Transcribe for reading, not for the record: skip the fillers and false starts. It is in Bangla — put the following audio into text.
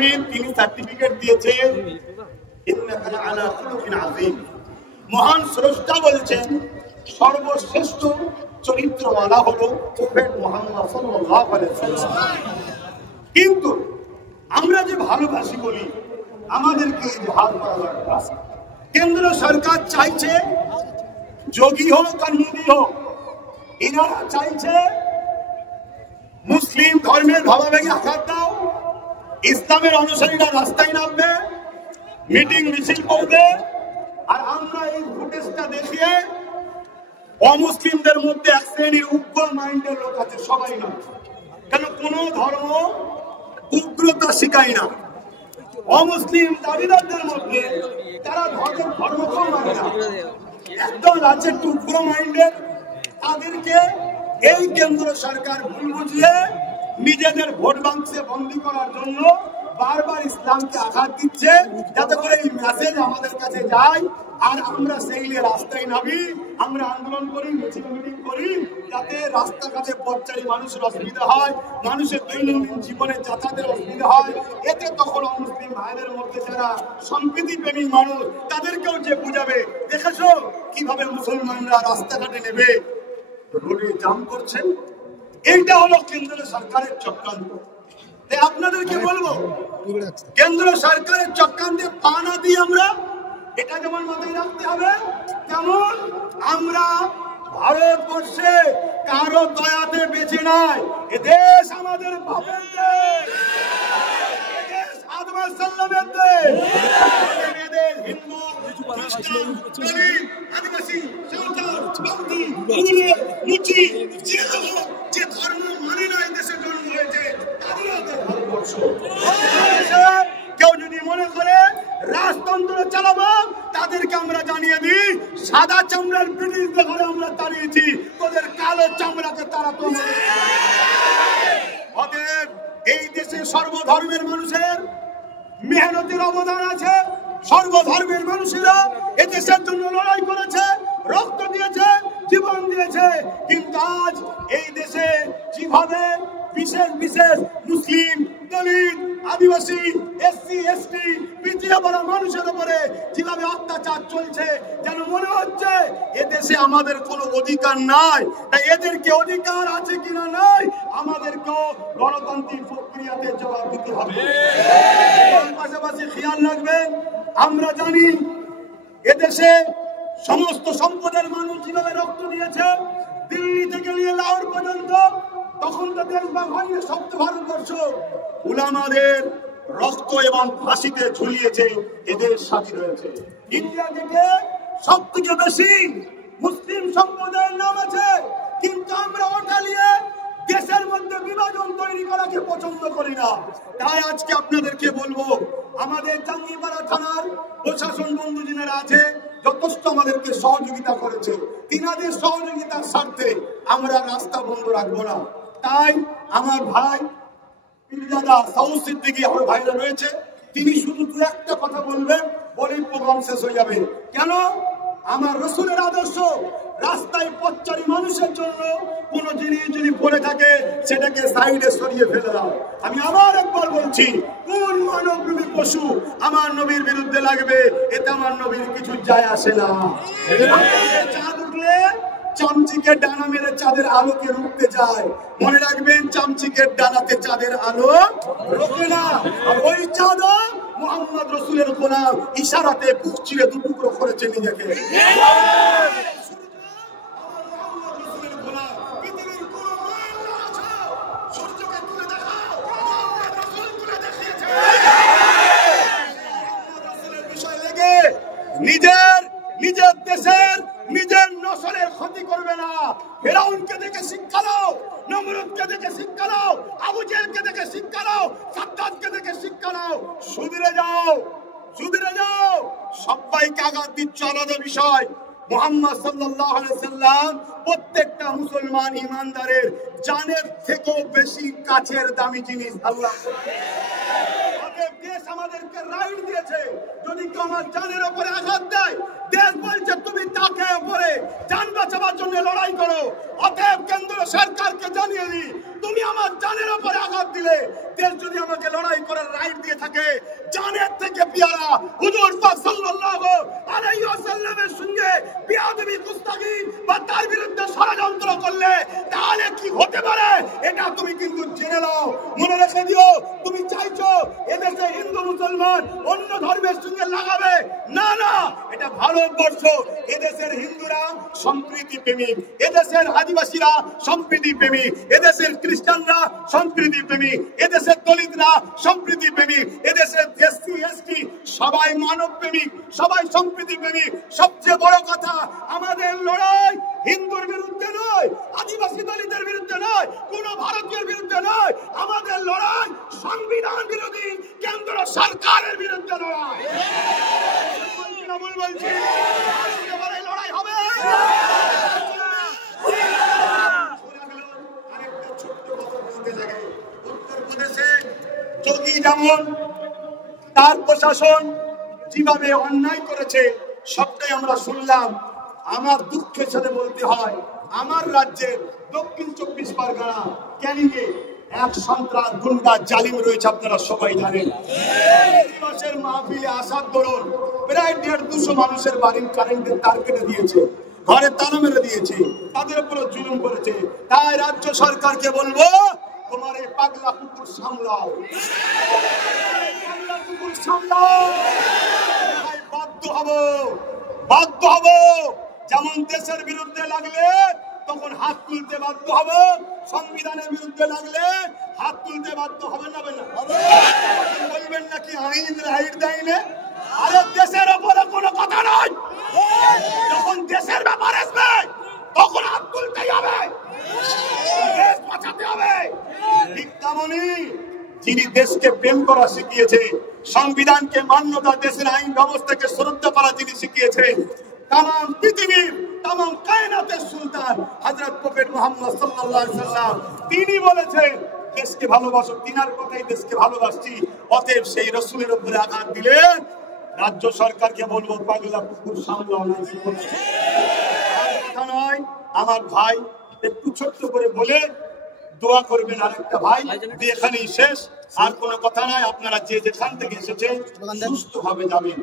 আলামিন তিনি সার্টিফিকেট দিয়েছেন ইন্নাকা লাআলা খুলুকিন আযীম। মহান স্রষ্টা বলেছেন সর্বশ্রেষ্ঠ চরিত্রওয়ালা হলো প্রফেট মুহাম্মদ সাল্লাল্লাহু আলাইহি ওয়াসাল্লাম। কিন্তু আমরা যে ভালোবাসি বলি আমাদেরকে ইজহার করা দরকার। কেন্দ্র সরকার চাইছে যোগী হোক আর মোদী হোক, এনারা চাইছে মুসলিম ধর্মের ভাবাবেগে আঘাত দাও, ইসলামের অনুসারীরা রাস্তায় নামবে, মিটিং মিছিল করবে, আর আমরা এই ফুটেজটা দেখিয়ে অমুসলিমদের মধ্যে এক শ্রেণীর উগ্র মাইন্ডের লোক আছে, সবাই না, কেন কোন ধর্ম উগ্রতা শিখায় না। অমুসলিম দাবিদারদের মধ্যে তারা ধর্মকেও মানে না, একদম রাজ্যের উগ্র মাইন্ডের, তাদেরকে এই কেন্দ্র সরকার ভুল বুঝিয়ে নিজেদের ভোট ব্যাংকে বন্দী করার জন্য বারবার ইসলামকে আঘাত দিচ্ছে, যাতে করে এই মেসেজ আমাদের কাছে যায় আর আমরা সেই নিয়ে রাস্তায় নামি, আমরা আন্দোলন করি, মিছিল মিটিং করি, যাতে রাস্তাঘাটে পথচারী মানুষের অসুবিধা হয়, মানুষের দৈনন্দিন জীবনে যাতায়াতের অসুবিধা হয়। এতে তখন মুসলিম ভাইদের মধ্যে যারা সম্প্রীতি প্রেমী মানুষ তাদেরকেও যে বুঝাবে, দেখেছো কিভাবে মুসলমানরা রাস্তাঘাটে নেবে রোডে জাম করছেন। এইটা হলো কেন্দ্র সরকারের চক্রান্ত। আপনাদেরকে বলবো কেন্দ্র সরকারের চক্রান্তে পা না দিয়ে আমরা এটা যেমন মাথায় রাখতে হবে, তেমন আমরা ভারতবর্ষে কারো দয়াতে বেঁচে নাই। এদেশ আমাদের বাপের দেশ, এদেশ আদম সাল্লামের দেশ। এদের হিন্দু, খ্রিস্টান, দলিত, আদিবাসী, সাঁওতাল, বাউটি, মুসলিম, মুচি, যে ধর্ম মানে না এই দেশে জন্ম হয়েছে তাদের ভারতবর্ষ। কেউ যদি মনে করে রাজতন্ত্র চালাবো, তাদেরকে আমরা জানিয়ে দিই সাদা চামড়ার ব্রিটিশদের ঘরে আমরা তাড়িয়েছি, তোদের কালো চামড়াকে তারা তো। অতএব এই দেশে সর্বধর্মের মানুষের মেহনতের অবদান আছে, সর্বধর্মের মানুষেরা এ দেশের জন্য লড়াই করেছে, রক্ত দিয়েছে, জীবন দিয়েছে। কিন্তু আজ এই দেশে যেভাবে বিশেষ বিশেষ মুসলিম, দলিত, আদিবাসী, এসসি, এসটি, পিছিয়ে পড়া মানুষের উপরে যেভাবে অত্যাচার চলছে, যেন মনে হচ্ছে এদেশে আমাদের কোনো অধিকার নাই। তাই এদেরকে অধিকার আছে কিনা নাই আমাদেরকেও গণতান্ত্রিক প্রক্রিয়াতে জবাব দিতে হবে। পাশাপাশি খেয়াল রাখবেন, আমরা জানি এদেশে সমস্ত সম্পদের মানুষ যেভাবে রক্ত দিয়েছে, দিল্লি থেকে নিয়ে লাহোর পর্যন্ত, তখন তো দেশ বা ভাঙিয়ে সপ্ত ভারতবর্ষ উলামাদের রক্ত এবং ফাঁসিতে ঝুলিয়েছে, এদের স্বাধীন হয়েছে। ইন্ডিয়া থেকে সব থেকে বেশি মুসলিম সম্প্রদায়ের নাম আছে, কিন্তু আমরা ওটা নিয়ে দেশের মধ্যে বিভাজন তৈরি করাকে পছন্দ করি না। তাই আজকে আপনাদেরকে বলবো, আমাদের জাঙ্গিপাড়া থানার প্রশাসন বন্ধু যিনারা আছে যথেষ্ট আমাদেরকে সহযোগিতা করেছে, তিনাদের সহযোগিতার স্বার্থে আমরা রাস্তা বন্ধ রাখবো না। তাই আমার ভাই পীরজাদা সাউদ সিদ্দিকী আমার ভাইরা রয়েছে, তিনি শুধু দু একটা কথা বলবেন, বলেই প্রোগ্রাম শেষ হয়ে যাবে। কেন? আমার রসুলের আদর্শ রাস্তায় পথচারী মানুষের জন্য কোন জিনিস যদি পড়ে থাকে সেটাকে সাইডে সরিয়ে ফেলে দাও। আমি আবার একবার বলছি, কোন মানবরূপী পশু আমার নবীর বিরুদ্ধে লাগবে, এতে আমার নবীর কিছু যায় আসে না। চাঁদ উঠলে চামচিকের ডানা মেরে চাঁদের আলোকে রুখতে যায়, মনে রাখবেন চামচিকের ডানাতে চাঁদের আলো রোকে না। আর ওই চাঁদ মুহাম্মদ রাসূলের গোলাম, ইশারাতে বুক চিরে দুটুকরো করেছে নিজেকে। নিজের দেশের নিজের নসলের ক্ষতি করবে না। ফেরাউনকে দেখে শিক্ষা নাও, নমরুদকে দেখে শিক্ষা নাও, আবু জেহেলকে দেখে শিক্ষা নাও, সাদ্দাতকে দেখে শিক্ষা নাও। সুধরে যাও, সুধরে যাও। সবাইকে আঘাত দিচ্ছে আলাদা বিষয়। মুহাম্মদ সাল্লাল্লাহু আলাইহি সাল্লাম প্রত্যেকটা মুসলমান ইমানদারের জানের থেকেও বেশি কাছের দামি জিনিস আল্লাহ। দেশ আমাদেরকে রাইট দিয়েছে, যদি কেউ আমার জানের উপরে আঘাত দেয়, দেশ বলছে তুমি তাকে উপরে জান বাঁচাবার জন্য লড়াই করো। অতএব কেন্দ্র সরকারকে জানিয়ে দিই, তুমি আমার জানের উপরে আঘাত দিলে, দেশ যদি আমাকে লড়াই করার রাইট দিয়েছে থাকে জানের থেকে পিয়ারা হুজুর পাক সাল্লাল্লাহু আলাইহি ওয়াসাল্লামের সঙ্গে বিয়াদবি গুস্তাখি বা তার বিরুদ্ধে ষড়যন্ত্র করলে তাহলে কি হতে পারে এটা তুমি কিন্তু জেনে নাও, মনে রেখে দিও। তুমি চাইছো এদেশে হিন্দু মুসলমান অন্য ধর্মের সঙ্গে লাগাবে, না না, এটা ভারতবর্ষ। এদেশের হিন্দুরা সম্প্রীতি প্রেমিক, এদেশের আদিবাসীরা সম্প্রীতি প্রেমিক, এদেশের খ্রিস্টানরা সম্প্রীতি প্রেমিক, এদেশের দলিতরা সম্প্রীতি প্রেমিক, এদেশের এসসি এসটি সবাই মানব প্রেমিক, সবাই সম্প্রীতি প্রেমিক। সবচেয়ে বড় কথা, আমাদের লড়াই হিন্দুর বিরুদ্ধে নয়, আদিবাসী দলিতের বিরুদ্ধে নয়, কোন ভারতীয় বিরুদ্ধে নয়, আমাদের লড়াই সংবিধান বিরোধী কেন্দ্র সরকারের বিরুদ্ধে লড়াই। বলছি লড়াই হবে। আরেকটা ছোট্ট কথা বলতে লাগে, উত্তরপ্রদেশে যোগী যেমন তার প্রশাসন যেভাবে অন্যায় করেছে সবটাই আমরা শুনলাম। আমার দুঃখের সাথে বলতে হয়, আমার রাজ্যের দক্ষিণ 24 পরগনা ক্যানিংয়ে এক সন্ত্রাস গুন্ডা জালিম রয়েছে, আপনারা সবাই জানেন। মাসের মাহফিলে আসার দরুন প্রায় 150 মানুষের বাড়ির কারেন্টের তার কেটে দিয়েছে, ঘরে তালা মেরে দিয়েছে, তাদের উপরে জুলুম করেছে। তাই রাজ্য সরকারকে বলবো, তোমার এই পাগলা কুকুর সামলাও, পাগলা কুকুর সামলাও। বাধ্য হব, যেমন দেশের বিরুদ্ধে লাগলে তখন হাত তুলতে বাধ্য হব, সংবিধানের বিরুদ্ধে লাগলে হাত তুলতে বাধ্য হবেন না? বলবেন নাকি আইন রাইট দেয় না? আরে দেশের ওপরে কোনো কথা নয়, যখন দেশের ব্যাপার আসবে তখন হাত তুলতেই হবে, দেশ বাঁচাতে হবে। ঠিক তেমনি যিনি দেশকে প্রেম করা শিখিয়েছে, সংবিধানকে মান্যতা, দেশের আইন ব্যবস্থাকে শ্রদ্ধা করা যিনি শিখিয়েছে, তামাম পৃথিবীর তামাম কায়নাতের সুলতান হযরত প্রফেট মুহাম্মদ সাল্লাল্লাহু আলাইহি ওয়াসাল্লাম, তিনি বলেছেন দেশকে ভালোবাসো, তিনার কথাই দেশকে ভালোবাসছি। অতএব সেই রাসূলের উপরে আঘাত দিলে রাজ্য সরকারকে বলবো, পাগলা কুকুর সামলাও না। কথা নয়, আমার ভাই একটু ছোট্ট করে বলে দোয়া করবেন আরেকটা ভাই, এখানেই শেষ, আর কোনো কথা নয়। আপনারা যে যেখান থেকে এসেছেন সুস্থভাবে যাবেন।